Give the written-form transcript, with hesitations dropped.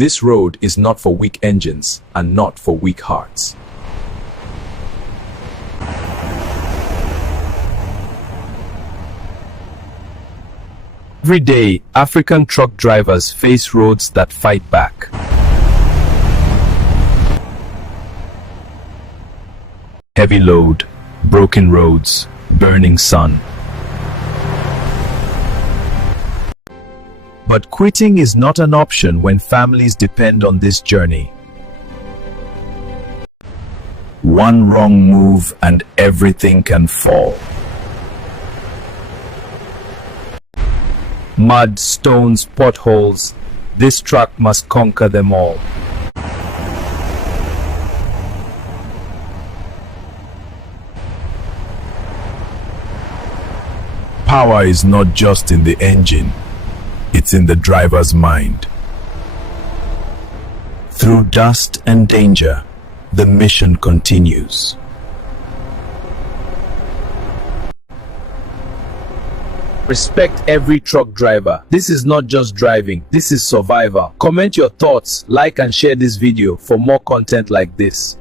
This road is not for weak engines and not for weak hearts. Every day, African truck drivers face roads that fight back. Heavy load, broken roads, burning sun. But quitting is not an option when families depend on this journey. One wrong move and everything can fall. Mud, stones, potholes, this truck must conquer them all. Power is not just in the engine, it's in the driver's mind. Through dust and danger, the mission continues. Respect every truck driver. This is not just driving, this is survival. Comment your thoughts, like and share this video for more content like this.